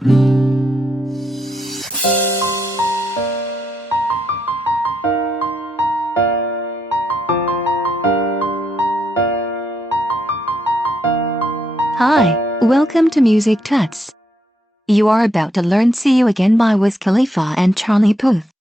Hi, welcome to Music Tuts. You are about to learn See You Again by Wiz Khalifa and Charlie Puth.